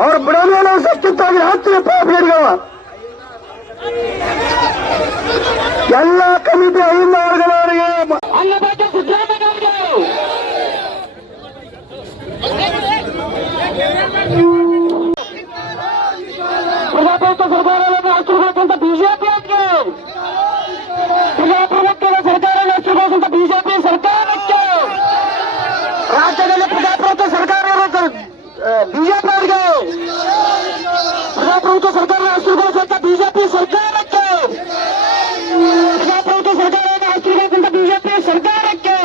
ಅವ್ರ ಬಿಡೋದು ಸಚ್ಚಿತ್ತಾಗಿ 10 ರೂಪಾಯಿ ಬೇಡಿಗವ ಎಲ್ಲ ಕಮಿಟಿ 5 ವರ್ಗದವರಿಗೆ ಅನ್ನದಾತ ಸಿದ್ದರಾಮಯ್ಯ ಪ್ರಜಾಪ್ರಭುತ್ವ ಸರ್ಕಾರವನ್ನು ಅಷ್ಟುಗೊಳಿಸುವಂತ ಬಿಜೆಪಿ ಪ್ರಜಾಪ್ರಭುತ್ವದ ಸರ್ಕಾರವನ್ನು ಅಷ್ಟುಗೊಳಿಸುವಂತ ಬಿಜೆಪಿ ಸರ್ಕಾರಕ್ಕೆ ರಾಜ್ಯದಲ್ಲಿ ಪ್ರಜಾಪ್ರಭುತ್ವ ಸರ್ಕಾರ ಬಿಜೆಪಿ ಅವರಿಗೆ ಪ್ರಜಾಪ್ರಭುತ್ವ ಸರ್ಕಾರ ಅಷ್ಟುಗೊಳಿಸುವಂತ ಬಿಜೆಪಿ ಸರ್ಕಾರಕ್ಕೆ ಪ್ರಜಾಪ್ರಭುತ್ವ ಸರ್ಕಾರವನ್ನು ಅಷ್ಟುಗೊಳಿಸುವಂತ ಬಿಜೆಪಿ ಸರ್ಕಾರಕ್ಕೆ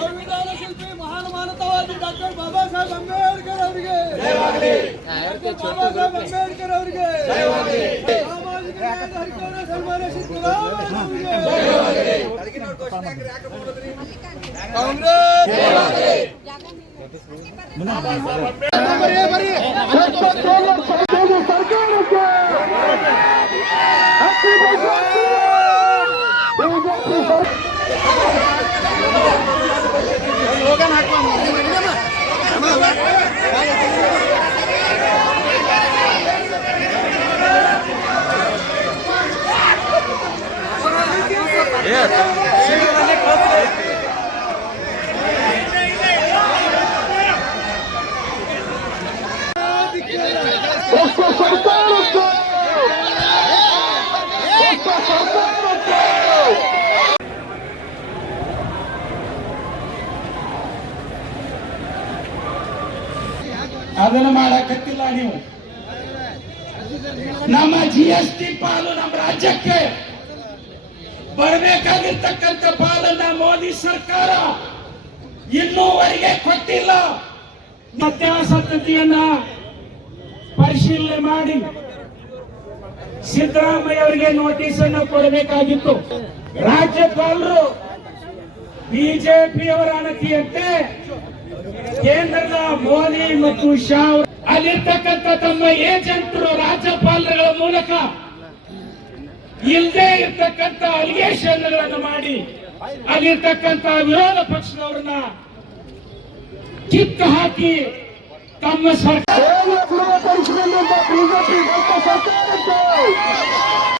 ಸಂವಿಧಾನ ಶಿಲ್ಪಿ ಮಹಾನ್ ಮಾನವತಾವಾದಿ ಡಾಕ್ಟರ್ ಬಾಬಾ ಸಾಹೇಬ್ ಅಂಬೇಡ್ಕರ್ ಅವರಿಗೆ ಬಾಬಾ ಸಾಹೇಬ್ ಅಂಬೇಡ್ಕರ್ ಅವರಿಗೆ ಸಾಮಾಜಿಕ ನ್ಯಾಯದ ಹರಿಕಾರ ಸನ್ಮಾನ್ಯ ಶ್ರೀ ಸಿದ್ದರಾಮಯ್ಯ ಅದನ್ನು ಮಾಡಕತ್ತಿಲ್ಲ ನೀವು. ನಮ್ಮ GST ಪಾಲು ನಮ್ಮ ರಾಜ್ಯಕ್ಕೆ ಬರಬೇಕಾಗಿರ್ತಕ್ಕಂಥ ಪಾಲನ್ನ ಮೋದಿ ಸರ್ಕಾರ ಇನ್ನೂವರೆಗೆ ಕೊಟ್ಟಿಲ್ಲ. ಸತ್ಯಾಸತ್ಯತೆಯನ್ನ ಪರಿಶೀಲನೆ ಮಾಡಿ ಸಿದ್ದರಾಮಯ್ಯ ಅವರಿಗೆ ನೋಟಿಸ್ ಅನ್ನು ಕೊಡಬೇಕಾಗಿತ್ತು. ರಾಜ್ಯಪಾಲರು ಬಿಜೆಪಿಯವರ ಅನತಿಯಂತೆ ಕೇಂದ್ರದ ಮೋದಿ ಮತ್ತು ಶಾ ಅಲ್ಲಿರ್ತಕ್ಕಂಥ ತಮ್ಮ ಏಜೆಂಟರು ರಾಜ್ಯಪಾಲರುಗಳ ಮೂಲಕ ಇಲ್ಲದೆ ಇರ್ತಕ್ಕಂಥ ಅಲಿಗೇಷನ್ಗಳನ್ನು ಮಾಡಿ ಅಲ್ಲಿರ್ತಕ್ಕಂಥ ವಿರೋಧ ಪಕ್ಷದವರನ್ನ ಕಿತ್ತು ಹಾಕಿ ತಮ್ಮ ಸರ್ಕಾರ